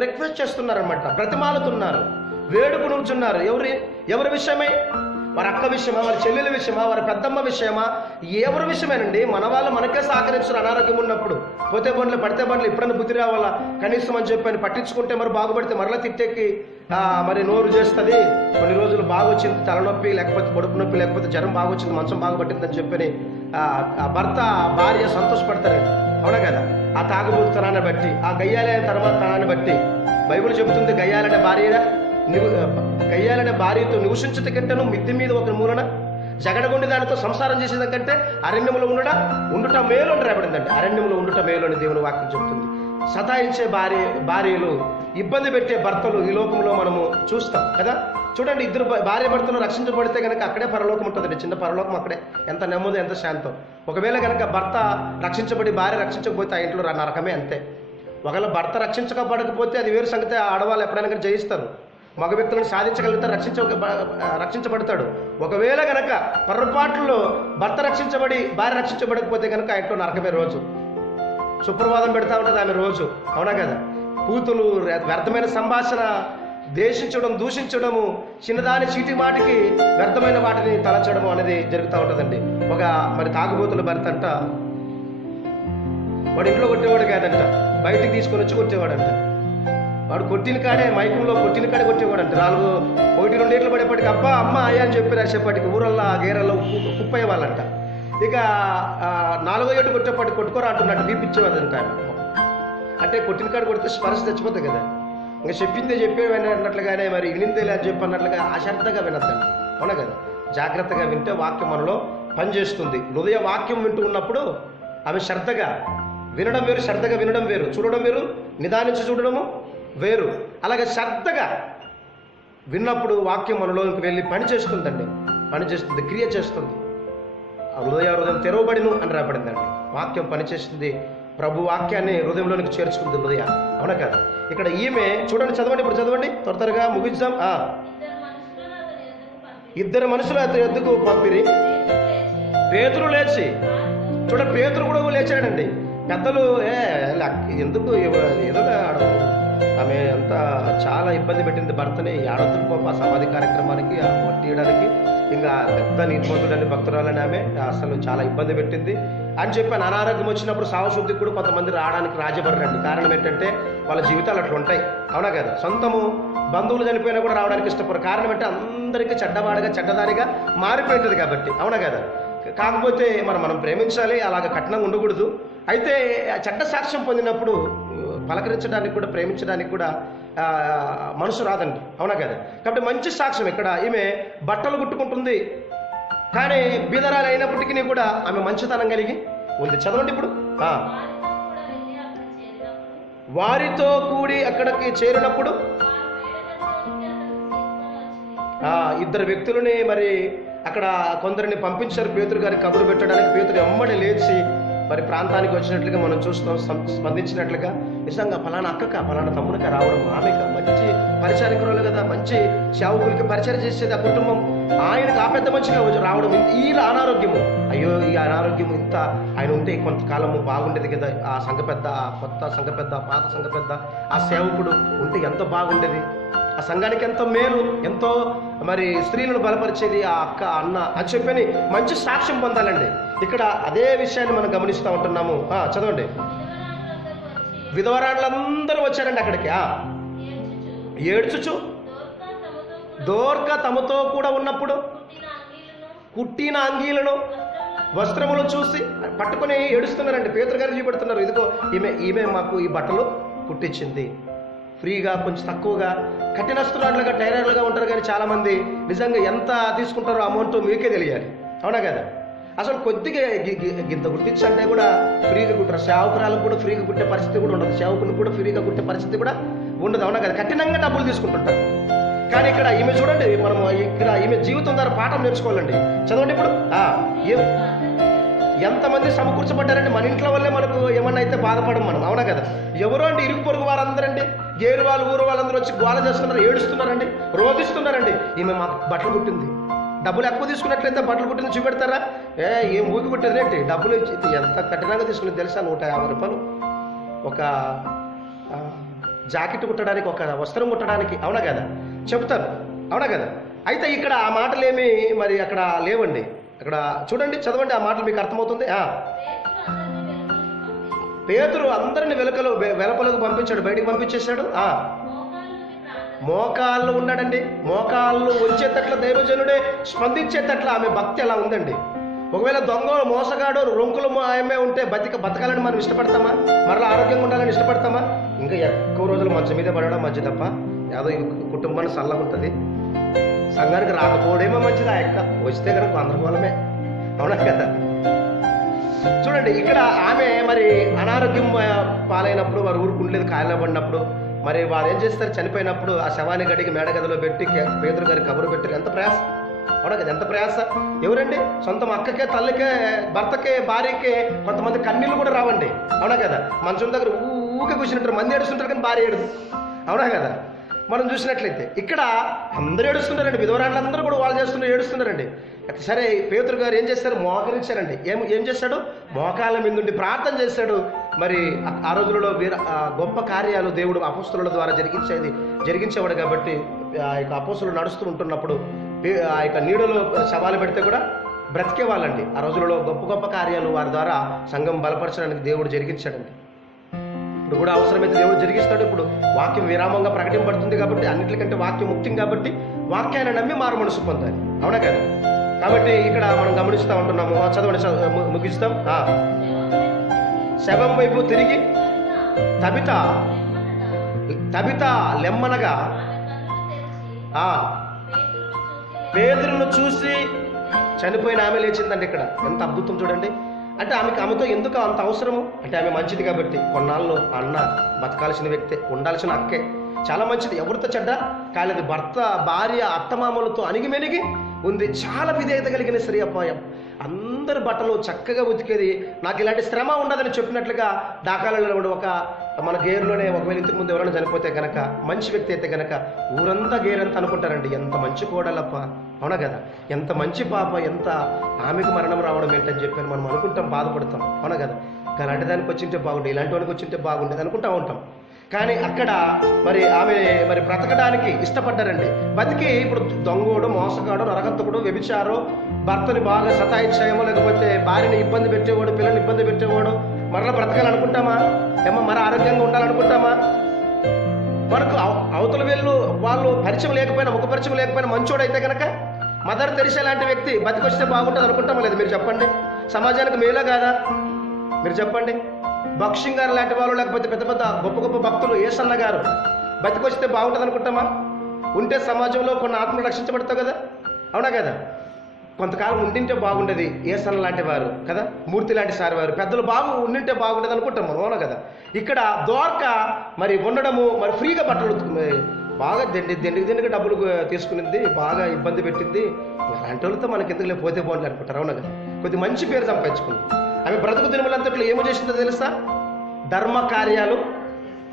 Request చేస్తున్నారనమాట, బ్రతిమాలుతున్నారు, వేడుకునుచున్నారు. ఎవరి విషయమై? వారి అక్క విషయమా, వారి చెల్లెల విషయమా, వారి పెద్దమ్మ విషయమా, ఎవరి విషయమేనండి? మన వాళ్ళు మనకే సహకరించారు అనారోగ్యం ఉన్నప్పుడు. పోతే బండ్లు పడితే బండ్లు ఎప్పుడైనా బుద్ధి రావాలా కనీసం అని చెప్పని పట్టించుకుంటే మరి బాగుపడితే మరలా తిట్టెక్కి మరి నోరు చేస్తుంది. కొన్ని రోజులు బాగొచ్చింది తలనొప్పి, లేకపోతే కడుపు నొప్పి, లేకపోతే జ్వరం బాగొచ్చింది, మంచం బాగుపట్టిందని చెప్పని భర్త భార్య సంతోషపడతారండి. అవునా కదా? ఆ తాగుబోతుతనాన్ని బట్టి, ఆ గయ్యాలే తర్వాత తనాన్ని బట్టి బైబిల్ చెబుతుంది, గయ్యాలనే భార్యతో నివసించట కంటేను మిద్ది మీద ఒక మూలన జగడగొండి దానితో సంసారం చేసేది కంటే అరణ్యములో ఉండుట మేలు అని రాబడిందండి. అరణ్యములో ఉండుట మేలు అని దేవుని వాక్యం చెబుతుంది. సతాయించే భార్యలు, ఇబ్బంది పెట్టే భర్తలు ఈ లోకంలో మనము చూస్తాం కదా. చూడండి, ఇద్దరు భార్య భర్తలు రక్షించబడితే కనుక అక్కడే పరలోకం ఉంటుందండి. చిన్న పరలోకం అక్కడే. ఎంత నెమ్మది, ఎంత శాంతం. ఒకవేళ కనుక భర్త రక్షించబడి భార్య రక్షించకపోతే ఆ ఇంట్లో నరకమే. అంతే. ఒకవేళ భర్త రక్షించబడకపోతే అది వేరు సంగతి. ఆడవాళ్ళు ఎప్పుడైనా కానీ జయిస్తారు, మగ వ్యక్తులను సాధించగలుగుతారు, రక్షించబడతాడు. ఒకవేళ గనక పొరపాట్లలో భర్త రక్షించబడి భార్య రక్షించబడకపోతే కనుక ఆ ఇంట్లో నరకమే రోజు. సుప్రవాదం పెడతా ఉంటుంది ఆమె రోజు. అవునా కదా? పూతులు, వ్యర్థమైన సంభాషణ, దేశించడం, దూషించడము, చిన్నదాని చీటి మాటికి వ్యర్థమైన వాటిని తలచడము అనేది జరుగుతూ ఉంటుందండి. మరి తాగుబోతుల భర్త అంట, వాడు ఇంట్లో కొట్టేవాడు కాదంట, బయటికి తీసుకొని వచ్చి కొట్టేవాడంట. వాడు కొట్టిన కాడే, మైకంలో కొట్టిన కాడే కొట్టేవాడంట. 1-2 ఏళ్ళు పడేపటికి అబ్బా అమ్మ అయ్యా అని చెప్పి రాసేపటికి ఊరల్లా గేరల్లో కుప్పయ్యే వాళ్ళంట. ఇక 4వ ఏడు కొట్టేపటికి కొట్టుకోరా అంటున్నట్టు బీపిచ్చేవాదంట. అంటే కొట్టిన కాడ కొడితే స్పర్శ తెచ్చిపోతుంది కదా. ఇంకా చెప్పిందే చెప్పేవని అన్నట్లుగానే మరి వినిందేలే అని చెప్పి అన్నట్లుగా అశ్రద్ధగా వినద్దండి. అవునా కదా? జాగ్రత్తగా వింటే వాక్యం మనలో పనిచేస్తుంది. హృదయ వాక్యం వింటూ ఉన్నప్పుడు ఆమె శ్రద్ధగా వినడం వేరు, శ్రద్ధగా వినడం వేరు, చూడడం వేరు, నిదానించి చూడడము వేరు. అలాగే శ్రద్ధగా విన్నప్పుడు వాక్యం మనలోకి వెళ్ళి పనిచేస్తుందండి, పనిచేస్తుంది, క్రియ చేస్తుంది. హృదయం తెరవబడిను అని రాబడిందండి. వాక్యం పనిచేస్తుంది. ప్రభు వాక్యాన్ని హృదయంలోనికి చేర్చుకుంది హృదయ. అవునా కదా? ఇక్కడ ఈమె చూడండి, చదవండి, ఇప్పుడు చదవండి, త్వరగా ముగించాం. 2 మనుషులు అతని యొద్దకు పంపిరి. పేతురు లేచి, చూడండి, పేతురు కూడా లేచాడండి. పెద్దలు ఎందుకు ఏదో ఆమె అంతా చాలా ఇబ్బంది పెట్టింది భర్తని. ఆడతులు పోప సమాధి కార్యక్రమానికి వడ్డీయడానికి ఇంకా పెద్ద నీతిమంతుడని భక్తురాలని ఆమె అసలు చాలా ఇబ్బంది పెట్టింది అని చెప్పి అనారోగ్యం వచ్చినప్పుడు సావశుద్ధికి కూడా కొంతమంది రావడానికి రాజబడరండి. కారణం ఏంటంటే వాళ్ళ జీవితాలు అట్లా ఉంటాయి. అవునా కదా? సొంతము బంధువులు చనిపోయినా కూడా రావడానికి ఇష్టపడరు. కారణం అంటే అందరికీ చెడ్డవాడిగా చెడ్డదానిగా మారిపోయింటుంది కాబట్టి. అవునా కదా? కాకపోతే మనం ప్రేమించాలి, అలాగ కఠినంగా ఉండకూడదు. అయితే చెడ్డ సాక్ష్యం పొందినప్పుడు పలకరించడానికి కూడా, ప్రేమించడానికి కూడా మనసు రాదండి. అవునా కదా? కాబట్టి మంచి సాక్ష్యం. ఇక్కడ ఈమె బట్టలు కుట్టుకుంటుంది, కానీ బీదరాలు అయినప్పటికీ కూడా ఆమె మంచితనం కలిగి ఉంది. చదవండి ఇప్పుడు. వారితో కూడి అక్కడికి చేరినప్పుడు 2 వ్యక్తులని మరి అక్కడ కొందరిని పంపించారు పేతురు గారికి కబురు పెట్టడానికి. పేతురు ఎమ్మడి లేచి మరి ప్రాంతానికి వచ్చినట్లుగా మనం చూస్తాం, స్పందించినట్లుగా. నిజంగా ఫలానా అక్కక, ఫలానా తమ్ముడికి రావడం, ఆమెకు మంచి పరిచారకురాలు కదా, మంచి సేవకులకి పరిచయం చేసేది ఆ కుటుంబం. ఆయనకు ఆ పెద్ద మంచిగా రావడం, ఈ అనారోగ్యము, అయ్యో ఈ అనారోగ్యము ఇంత ఆయన ఉంటే కొంతకాలము బాగుండేది కదా. ఆ సంఘ పెద్ద, ఆ కొత్త సంఘ పెద్ద, పాత సంఘ పెద్ద, ఆ సేవకుడు ఉంటే ఎంతో బాగుండేది, ఆ సంఘానికి ఎంతో మేలు, ఎంతో మరి స్త్రీలను బలపరిచేది ఆ అక్క, అన్న అని చెప్పని మంచి సాక్ష్యం పొందాలండి. ఇక్కడ అదే విషయాన్ని మనం గమనిస్తూ ఉంటున్నాము. చదవండి. విధవరాళ్ళందరూ వచ్చారండి అక్కడికి. ఏడ్చుచు దోర్క తమతో కూడా ఉన్నప్పుడు కుట్టిన అంగీలను, వస్త్రములు చూసి పట్టుకొని ఏడుస్తున్నారండి. పేతురు గారు చూపెడుతున్నారు, ఇదిగో ఈమె మాకు ఈ బట్టలు కుట్టించింది. ఫ్రీగా, కొంచెం తక్కువగా, కఠినస్తురాళ్ళుగా, టైలర్లుగా ఉంటారు. కానీ చాలామంది నిజంగా ఎంత తీసుకుంటారో అమౌంట్ మీకే తెలియాలి. అవునా కదా? అసలు కొద్దిగా గింత కుట్టించంటే కూడా ఫ్రీగా కుట్టరు. సేవకురాలకు కూడా ఫ్రీగా కుట్టే పరిస్థితి కూడా ఉండదు, సేవకుని కూడా ఫ్రీగా కుట్టే పరిస్థితి కూడా ఉండదు. అవునా కదా? కఠినంగా డబ్బులు తీసుకుంటుంటారు. కానీ ఇక్కడ ఈమె చూడండి, మనం ఇక్కడ ఈమె జీవితం ద్వారా పాఠం నేర్చుకోవాలండి. చదవండి ఇప్పుడు. ఎంతమంది సమకూర్చబడ్డారండి. మన ఇంట్లో వల్లే మనకు ఏమన్నా అయితే బాధపడం మనం. అవునా కదా? ఎవరో అండి, ఇరుగు పొరుగు వారందరండి, గేరు వాళ్ళు, ఊరు వాళ్ళందరూ వచ్చి గోల చేస్తున్నారు, ఏడుస్తున్నారండి, రోధిస్తున్నారండి. ఈమె మాకు బట్టలు కుట్టింది. డబ్బులు ఎక్కువ తీసుకున్నట్లయితే బట్టలు కుట్టింది చూపెడతారా? ఏం ఊగి కుట్టేది ఏంటి? డబ్బులు ఎంత కఠినంగా తీసుకుని తెలుసా? 150 రూపాయలు. ఒక జాకెట్ కుట్టడానికి, ఒక వస్త్రం కుట్టడానికి, అవునా కదా, చెప్తారు, అవునా కదా. అయితే ఇక్కడ ఆ మాటలేమి మరి అక్కడ లేవండి. అక్కడ చూడండి, చదవండి, ఆ మాటలు మీకు అర్థమవుతుంది. పేతురు అందరిని వెలుపలకు పంపించాడు, బయటికి పంపించేశాడు. మోకాళ్ళు ఉన్నాడండి, మోకాళ్ళు వచ్చేటట్ల దైవజనుడే స్పందించేటట్ల ఆమె భక్తి అలా ఉందండి. ఒకవేళ దొంగ మోసగాడు రొంకులు ఆమె ఉంటే బతకాలని మనం ఇష్టపడతామా? మరలా ఆరోగ్యంగా ఉండాలని ఇష్టపడతామా? ఇంకా ఎక్కువ రోజులు మంచం మీద పడడం మంచిది తప్ప, ఏదో కుటుంబాన్ని చల్లగా ఉంటుంది. సంఘానికి రాకపోవడేమో మంచిది, ఆ యొక్క వస్తే కనుక గందరగోళమే, అవునా కదా. చూడండి, ఇక్కడ ఆమె మరి అనారోగ్యం పాలైనప్పుడు, వారు ఊరుకుండలేదు, కాయలు పడినప్పుడు, మరి వారు ఏం చేస్తారు, చనిపోయినప్పుడు ఆ శవాన్ని గడికి మేడగదిలో పెట్టి పేతురు గారికి కబురు పెట్టారు. ఎంత ప్రయాస, అవునా కదా, ఎంత ప్రయాస. ఎవరండి, సొంతం అక్కకే, తల్లికే, భర్తకే, భార్యకే కొంతమంది కన్నీళ్ళు కూడా రావండి, అవునా కదా. మంచం దగ్గర ఊకే కూర్చుంటారు, మంది ఏడుస్తుంటారు కానీ భార్య ఏడుదు, అవునా కదా. మనం చూసినట్లయితే ఇక్కడ అందరూ ఏడుస్తున్నారండి, విధవరాళ్ళందరూ కూడా వాళ్ళు ఏడుస్తున్నారండి. సరే, పేతురు గారు ఏం చేస్తారు, మోకరించారండి. ఏం చేశాడు, మోకాళ్ళ మీద నుండి ప్రార్థన చేశాడు. మరి ఆ రోజులలో గొప్ప కార్యాలు దేవుడు అపోస్తలుల ద్వారా జరిగించేవాడు కాబట్టి ఆ యొక్క అపోస్తలులు నడుస్తూ ఉంటున్నప్పుడు ఆ యొక్క నీడలో శవాలు పెడితే కూడా బ్రతికే వాళ్ళండి. ఆ రోజులలో గొప్ప గొప్ప కార్యాలు వారి ద్వారా సంఘం బలపరచడానికి దేవుడు జరిగించాడండి. ఇప్పుడు కూడా అవసరమైతే దేవుడు జరిగిస్తాడు. ఇప్పుడు వాక్యం విరామంగా ప్రకటింపబడుతుంది కాబట్టి, అన్నింటికంటే వాక్యం ముఖ్యం కాబట్టి వాక్యాన్ని నమ్మి మారు మనసు పొందాలి, అవునా కదా. కాబట్టి ఇక్కడ మనం గమనిస్తూ ఉంటున్నాము. చదవండి, ముగిస్తాం. శవం వైపు తిరిగి తబిత లెమ్మనగా పేతురును చూసి చనిపోయిన ఆమె లేచిందండి. ఇక్కడ ఎంత అద్భుతం చూడండి. అంటే ఆమెతో ఎందుకు అంత అవసరము అంటే, ఆమె మంచిది కాబట్టి. కొన్నాళ్ళు అన్న బతకాల్సిన వ్యక్తే, ఉండాల్సిన అక్కే, చాలా మంచిది, ఎవరితో చెడ్డ కాలేదు. భర్త, భార్య, అత్తమామలతో అణిగిమెనిగి ఉంది. చాలా విధేయత కలిగిన స్త్రీ. అపాయం అందరి బట్టలు చక్కగా ఉతికేది. నాకు ఇలాంటి శ్రమ ఉండదని చెప్పినట్లుగా డాకాలలో ఒక మన గేరులోనే ఒకవేళ ఇంతకు ముందు ఎవరైనా చనిపోతే కనుక, మంచి వ్యక్తి అయితే కనుక ఊరంతా గేరంతా అనుకుంటారండి, ఎంత మంచి కోడలప్ప, అవునా కదా, ఎంత మంచి పాప, ఎంత ఆమెకు మరణం రావడం ఏంటని చెప్పి మనం అనుకుంటాం, బాధపడతాం, అవునా కదా. అలాంటి దానికి వచ్చింటే బాగుండే, ఇలాంటి వానికి వచ్చింటే బాగుండేది అనుకుంటా ఉంటాం. కానీ అక్కడ మరి ఆమె మరి బ్రతకడానికి ఇష్టపడ్డారండి. బతికి ఇప్పుడు దొంగోడు, మోసగాడు, నరహంతకుడు, వ్యభిచారు, భర్తని బాగా సతాయించాయేమో, లేకపోతే భార్యని ఇబ్బంది పెట్టేవాడు, పిల్లల్ని ఇబ్బంది పెట్టేవాడు, మరలా బ్రతకాలనుకుంటామా? మరి ఆరోగ్యంగా ఉండాలనుకుంటామా? మనకు అవతల వాళ్ళు పరిచయం లేకపోయినా, ముఖ పరిచయం లేకపోయినా మంచోడు అయితే కనుక మదర్ తెరిసే లాంటి వ్యక్తి బతికొస్తే బాగుంటుంది అనుకుంటామా లేదు? మీరు చెప్పండి. సమాజానికి మేలే కాదా? మీరు చెప్పండి. భక్సింగ్ గారు లాంటి వాళ్ళు, లేకపోతే పెద్ద పెద్ద గొప్ప గొప్ప భక్తులు, ఏసన్న గారు బతికొస్తే బాగుంటుంది అనుకుంటామా? ఉంటే సమాజంలో కొన్ని ఆత్మలు రక్షించబడతావు కదా, అవునా కదా. కొంతకాలం ఉండింటే బాగుండేది ఏసన్న లాంటి వారు కదా, మూర్తి లాంటి సారి వారు, పెద్దలు ఉండింటే బాగుండేది అనుకుంటాం మనం, అవునా కదా. ఇక్కడ దోర్క మరి ఉండడము, మరి ఫ్రీగా బట్టలు బాగా దిండికి డబ్బులు తీసుకునింది, బాగా ఇబ్బంది పెట్టింది. అలాంటి వాళ్ళతో మనకి ఎందుకు పోతే బాగుంటుంది అనుకుంటారు, అవునా కదా. కొద్ది మంచి పేరు సంపాదించుకుంది. ఆమె బ్రతుకు దినములంతట్లో ఏమో చేసిందో తెలుసా? ధర్మ కార్యాలు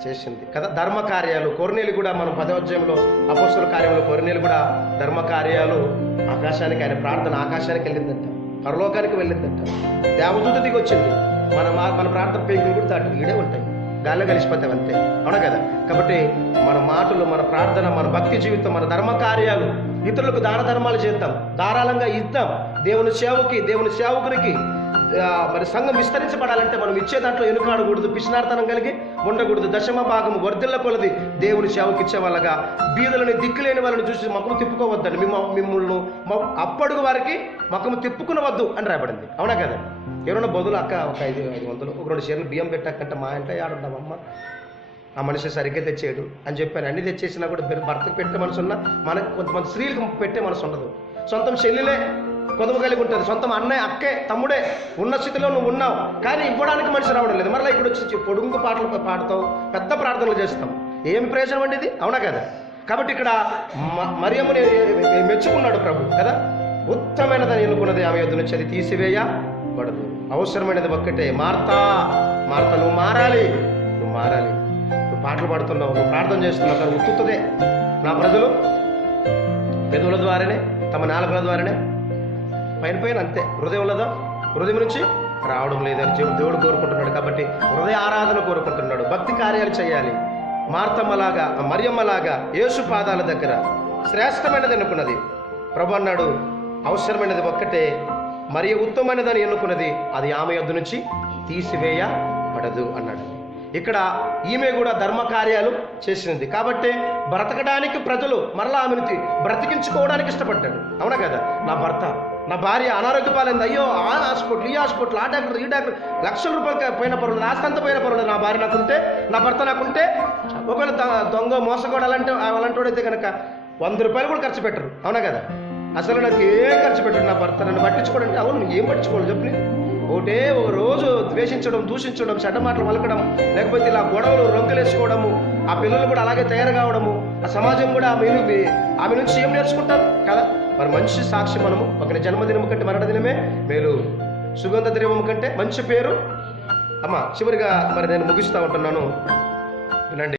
చేసింది కదా. ధర్మ కార్యాలు కొర్నేలు కూడా, మనం 10వ అధ్యాయంలో అపోస్తలుల కార్యంలో కొర్నేలు కూడా ధర్మ కార్యాలు, ఆకాశానికి, ఆయన ప్రార్థన ఆకాశానికి వెళ్ళిందంట, పరలోకానికి వెళ్ళిందంట. దేవదూత దిగి వచ్చింది. మన ప్రార్థన పేగులు కూడా దాటి ఈడే ఉంటాయి, గాల్లో కలిసిపోతాయి అంతే, అవునా కదా. కాబట్టి మన మాటలు, మన ప్రార్థన, మన భక్తి జీవితం, మన ధర్మ కార్యాలు, ఇతరులకు దాన ధర్మాలు చేద్దాం, ధారాళంగా ఇద్దాం. దేవుని సేవకునికి మరి సంఘం విస్తరించబడాలంటే మనం ఇచ్చే దాంట్లో ఎనుకాడకూడదు, పిసినార్తనం కలిగి ఉండకూడదు. దశమ భాగము వర్ధిల్ల కొలది దేవుని సేవకి ఇచ్చే వాళ్ళగా, బీదలని దిక్కులేని వాళ్ళని చూసి ముఖము తిప్పుకోవద్దండి. మిమ్మల్ని అప్పడుగు వారికి ముఖము తిప్పుకునవద్దు అని రాబడింది, అవునా కదా. ఎవరైనా బదులు అక్క ఒక 500 ఒక 2 షేర్లు బియ్యం పెట్టాకంటే మా ఇంట్లో ఆడుంటామమ్మ, ఆ మనిషి సరిగ్గా తెచ్చేయడు అని చెప్పాను. అన్ని తెచ్చేసినా కూడా భర్తకు పెట్టే మనసు ఉన్నా, మనకు కొంతమంది స్త్రీలకు పెట్టే మనసు ఉండదు. సొంతం చెల్లెలే కొదవ కలిగి ఉంటుంది, సొంతం అన్నయ్య, అక్కే, తమ్ముడే ఉన్న స్థితిలో నువ్వు ఉన్నావు, కానీ ఇవ్వడానికి మనిషి రావడం లేదు. మరలా ఇక్కడ వచ్చి పొడుగు పాటలు పాడతావు, పెద్ద ప్రార్థనలు చేస్తాం, ఏమి ప్రయోజనం అండి ఇది, అవునా కదా. కాబట్టి ఇక్కడ మరియమ్మని మెచ్చుకున్నాడు ప్రభు కదా. ఉత్తమైనదని ఎన్నుకున్నది ఆమె యొద్ద నుంచి అది తీసివేయబడదు. అవసరమైనది ఒక్కటే, మార్తా నువ్వు మారాలి. నువ్వు పాటలు పాడుతున్నావు, నువ్వు ప్రార్థన చేస్తున్నావు, కానీ ఉత్తుదే. నా ప్రజలు పెదవుల ద్వారానే, తమ నాలుకల ద్వారానే పైన అంతే, హృదయం నుంచి రావడం లేదని దేవుడు కోరుకుంటున్నాడు. కాబట్టి హృదయ ఆరాధన కోరుకుంటున్నాడు, భక్తి కార్యాలు చేయాలి. మార్తమ్మలాగా మరియమ్మలాగా యేసు పాదాల దగ్గర శ్రేష్టమైనది ఎన్నుకున్నది. ప్రభు అన్నాడు, అవసరమైనది ఒక్కటే, మరి ఉత్తమమైనదని ఎన్నుకున్నది అది ఆమె యొద్ద నుంచి తీసివేయబడదు అన్నాడు. ఇక్కడ ఈమె కూడా ధర్మ కార్యాలు చేసింది కాబట్టి బ్రతకడానికి ప్రజలు మరలా ఆమెను బ్రతికించుకోవడానికి ఇష్టపడ్డాడు. అవునా కదా? నా భర్త, నా భార్య అనారోగ్య పాలైంది, అయ్యో ఆ హాస్పిటల్, ఈ హాస్పిటల్, ఆ డాక్టర్, ఈ డాక్టర్, లక్షల రూపాయలు పోయిన పర్వాలేదు, ఆస్తంతా పోయిన పర్వాలేదు, నా భార్య నాకుంటే, నా భర్త నాకుంటే. ఒకవేళ దొంగ మోసగోడు అలాంటి కనుక 100 రూపాయలు కూడా ఖర్చు పెట్టరు. అవునా కదా? అసలు నాకు ఏం ఖర్చు పెట్టరు, నా భర్త నన్ను పట్టించుకోవడం. అవును, ఏం పట్టించుకోవాలి చెప్పి? ఒక రోజు ద్వేషించడం, దూషించడం, చెడ్డ మాటలు వలకడం, లేకపోతే ఇలా గొడవలు రొంకలేసుకోవడము, ఆ పిల్లలు కూడా అలాగే తయారు కావడము, ఆ సమాజం కూడా ఆమె నుంచి ఏం నేర్చుకుంటారు కదా? మరి మంచి సాక్షి మనము. ఒకరి జన్మదినం కంటే మరణ దినమే మేలు, సుగంధ ద్రవ్యం కంటే మంచి పేరు. అమ్మ చివరిగా మరి నేను ముగిస్తూ ఉంటున్నాను, వినండి.